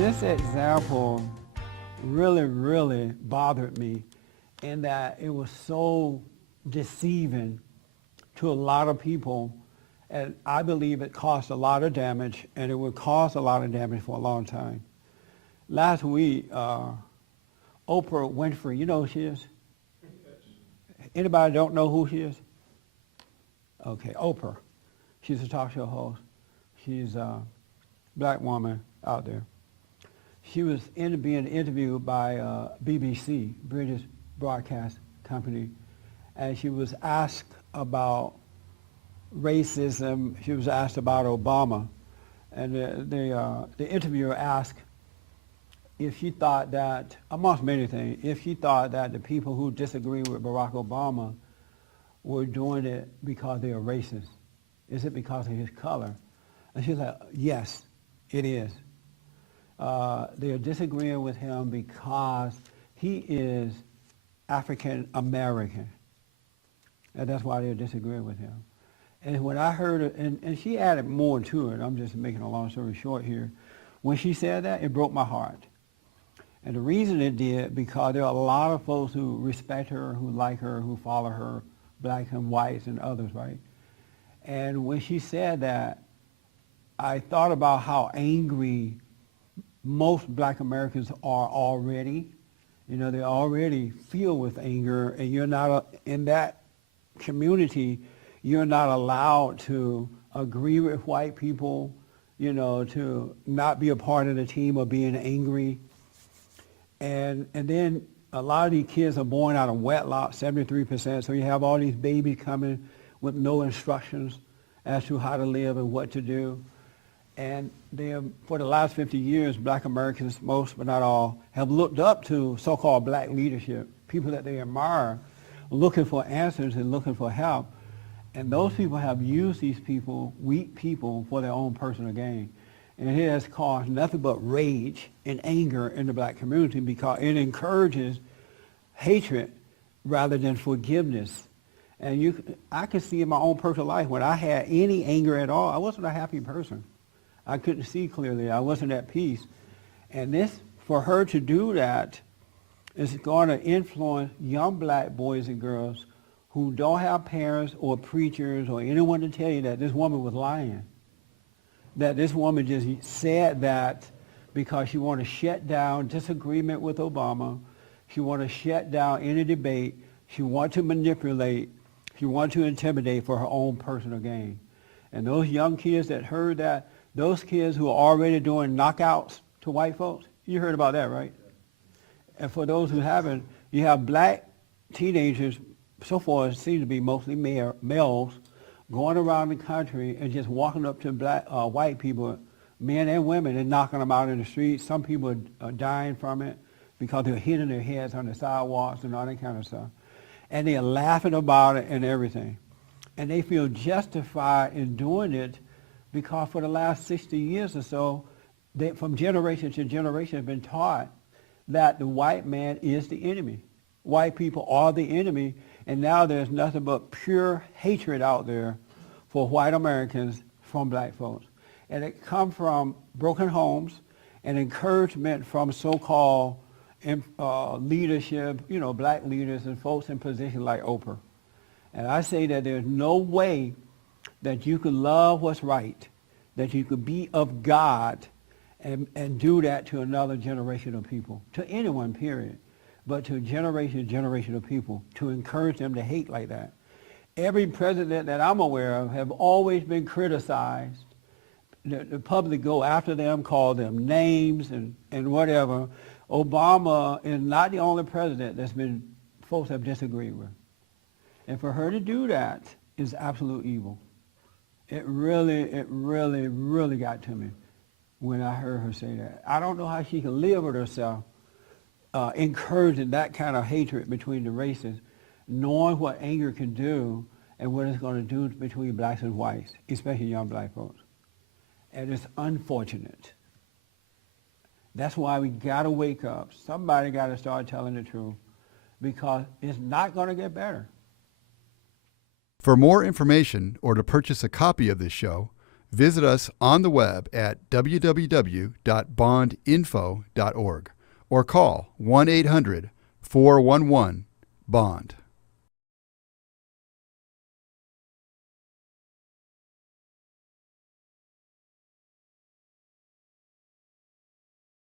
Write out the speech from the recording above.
This example really bothered me in that it was so deceiving to a lot of people, and I believe it caused a lot of damage, and it would cause a lot of damage for a long time. Last week, Oprah Winfrey, you know who she is? Anybody don't know who she is? Okay, Oprah. She's a talk show host. She's a black woman out there. She was being interviewed by BBC, British Broadcast Company, and she was asked about racism. She was asked about Obama, and the interviewer asked if she thought that, amongst many things, if she thought that the people who disagree with Barack Obama were doing it because they are racist. Is it because of his color? And she's like, yes, it is. They are disagreeing with him because he is African American. And that's why they're disagreeing with him. And when I heard it, and she added more to it, I'm just making a long story short here. When she said that, it broke my heart. And the reason it did, because there are a lot of folks who respect her, who like her, who follow her, blacks and whites and others, right? And when she said that, I thought about how angry most black Americans are already. You know, they're already filled with anger, and you're not, in that community, you're not allowed to agree with white people, you know, to not be a part of the team of being angry. And then a lot of these kids are born out of wedlock, 73%, so you have all these babies coming with no instructions as to how to live and what to do. And for the last 50 years, black Americans, most but not all, have looked up to so-called black leadership, people that they admire, looking for answers and looking for help. And those people have used these people, weak people, for their own personal gain. And it has caused nothing but rage and anger in the black community because it encourages hatred rather than forgiveness. And I can see in my own personal life, when I had any anger at all, I wasn't a happy person. I couldn't see clearly. I wasn't at peace. And this, for her to do that, is going to influence young black boys and girls who don't have parents or preachers or anyone to tell you that this woman was lying. That this woman just said that because she wanted to shut down disagreement with Obama. She wanted to shut down any debate. She wanted to manipulate. She wanted to intimidate for her own personal gain. And those young kids that heard that, those kids who are already doing knockouts to white folks, you heard about that, right? And for those who haven't, you have black teenagers, so far it seems to be mostly males, going around the country and just walking up to white people, men and women, and knocking them out in the streets. Some people are dying from it because they're hitting their heads on the sidewalks and all that kind of stuff. And they're laughing about it and everything. And they feel justified in doing it because for the last 60 years or so, they, from generation to generation, have been taught that the white man is the enemy. White people are the enemy, and now there's nothing but pure hatred out there for white Americans from black folks. And it comes from broken homes and encouragement from so-called leadership, you know, black leaders and folks in positions like Oprah. And I say that there's no way that you can love what's right, that you could be of God and do that to another generation of people, to anyone, period, but to a generation of people, to encourage them to hate like that. Every president that I'm aware of have always been criticized. The public go after them, call them names and whatever. Obama is not the only president that's been, folks have disagreed with. And for her to do that is absolute evil. It really got to me when I heard her say that. I don't know how she can live with herself encouraging that kind of hatred between the races, knowing what anger can do and what it's going to do between blacks and whites, especially young black folks. And it's unfortunate. That's why we got to wake up. Somebody got to start telling the truth because it's not going to get better. For more information or to purchase a copy of this show, Visit us on the web at www.bondinfo.org or call 1-800-411-BOND.